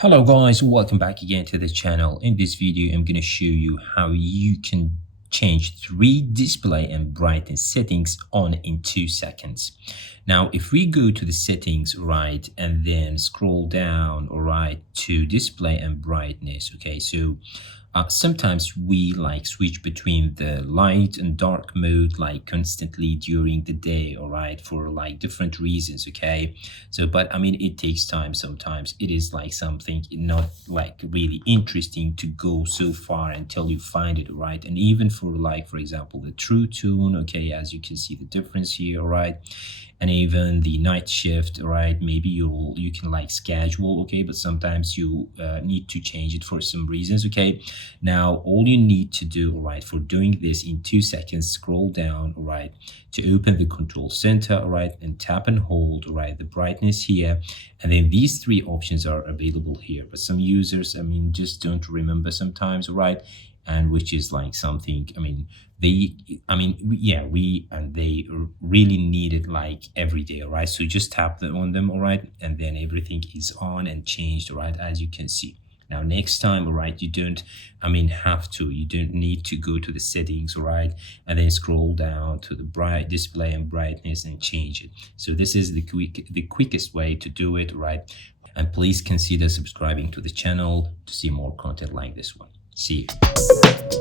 Hello guys, welcome back again to the channel. In this video I'm going to show you how you can change three display and brightness settings on in 2 seconds. Now if we go to the settings, right, and then scroll down, all right, to display and brightness. Okay, so sometimes we like switch between the light and dark mode like constantly during the day, all right, for like different reasons. Okay, so but I mean it takes time. Sometimes it is like something not like really interesting to go so far until you find it, right? And even for like, for example, the true tone, okay, as you can see the difference here, all right, and even the night shift, right, maybe you can like schedule, okay, but sometimes you need to change it for some reasons. Okay, now all you need to do, all right, for doing this in 2 seconds, scroll down, all right, to open the control center, all right, and tap and hold, all right, the brightness here, and then these three options are available here. But some users, I mean, just don't remember sometimes, all right, and which is like something, I mean, they really need it like every day, all right? So just tap on them, all right, and then everything is on and changed, all right, as you can see. Now next time, all right, you don't need to go to the settings, all right, and then scroll down to the bright display and brightness and change it. So this is the quickest way to do it, right? And please consider subscribing to the channel to see more content like this one. See you.